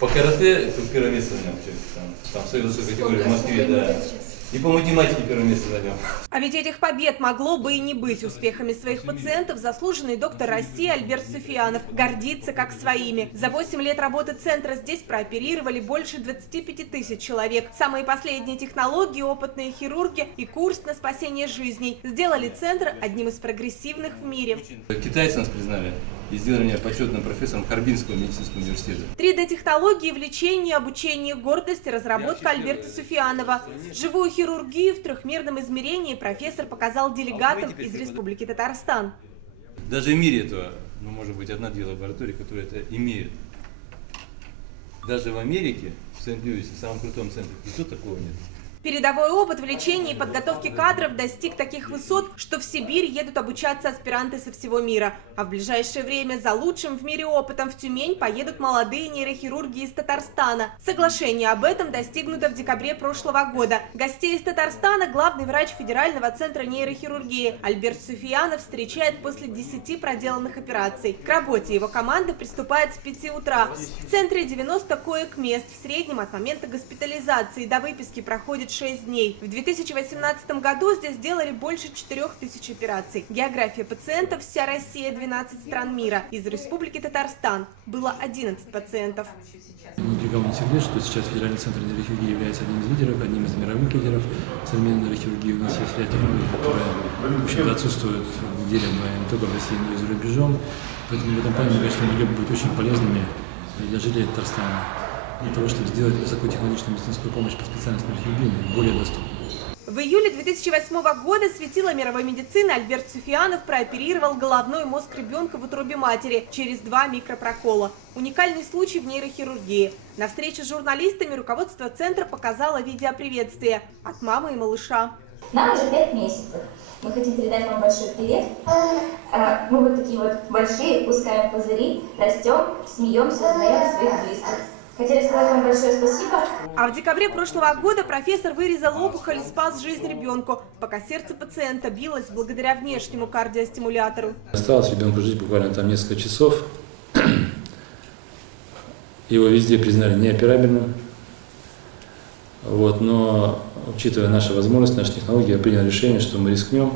По карате первое место занял, там в своей высокой категории в Москве, да. И по математике первое место занял. А ведь этих побед могло бы и не быть. Успехами своих пациентов заслуженный доктор России Альберт Суфиянов гордится как своими. За 8 лет работы центра здесь прооперировали больше 25 тысяч человек. Самые последние технологии, опытные хирурги и курс на спасение жизней сделали центр одним из прогрессивных в мире. Китайцы нас признали и сделали меня почетным профессором Харбинского медицинского университета. 3D-технологии в лечении, обучении, гордости, разработка Альберта Суфиянова. Живую хирургию в трехмерном измерении профессор показал делегатам из Республики Татарстан. Даже в мире этого, может быть, одна-две лаборатории, которые это имеют. Даже в Америке, в Сент-Луисе, в самом крутом центре, ничего такого нет. Передовой опыт в лечении и подготовке кадров достиг таких высот, что в Сибирь едут обучаться аспиранты со всего мира. А в ближайшее время за лучшим в мире опытом в Тюмень поедут молодые нейрохирурги из Татарстана. Соглашение об этом достигнуто в декабре прошлого года. Гостей из Татарстана главный врач Федерального центра нейрохирургии Альберт Суфиянов встречает после 10 проделанных операций. К работе его команда приступает с 5 утра. В центре 90 коек-мест. В среднем от момента госпитализации до выписки проходит 6 дней. В 2018 году здесь сделали больше 4000 операций. География пациентов: вся Россия, 12 стран мира. Из Республики Татарстан было 11 пациентов. Ни для кого не секрет, что сейчас Федеральный центр нейрохирургии является одним из лидеров, одним из мировых лидеров современной нейрохирургии. У нас есть ряд технологий, которые, в общем-то, отсутствуют где-либо не только в России, но и за рубежом. Поэтому в этом плане, конечно, могли бы быть очень полезными для жителей Татарстана, для того, чтобы сделать высокотехнологичную медицинскую помощь по специальности нейрохирургии более доступной. В июле 2008 года светило мировой медицины Альберт Суфиянов прооперировал головной мозг ребенка в утробе матери через 2 микропрокола. Уникальный случай в нейрохирургии. На встрече с журналистами руководство центра показало видеоприветствие от мамы и малыша. Нам уже 5 месяцев. Мы хотим передать вам большой привет. Мы вот такие вот большие, пускаем пузыри, растем, смеемся, узнаем своих близких. Хотели сказать вам большое спасибо. А в декабре прошлого года профессор вырезал опухоль и спас жизнь ребенку, пока сердце пациента билось благодаря внешнему кардиостимулятору. Осталось ребенку жить буквально там несколько часов. Его везде признали неоперабельным. Но, учитывая наши возможности, наши технологии, я принял решение, что мы рискнем.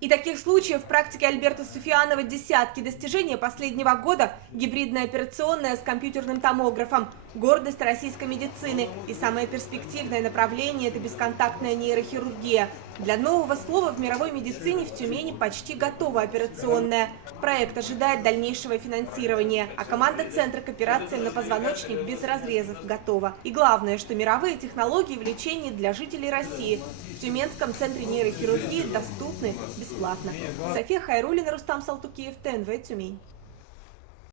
И таких случаев в практике Альберта Суфиянова десятки. Достижения последнего года – гибридная операционная с компьютерным томографом, гордость российской медицины. И самое перспективное направление – это бесконтактная нейрохирургия. Для нового слова в мировой медицине в Тюмени почти готова операционная. Проект ожидает дальнейшего финансирования, а команда Центра к операциям на позвоночник без разрезов готова. И главное, что мировые технологии в лечении для жителей России в Тюменском центре нейрохирургии доступны бесплатно. София Хайруллина, Рустам Салтукиев, ТНВ Тюмень.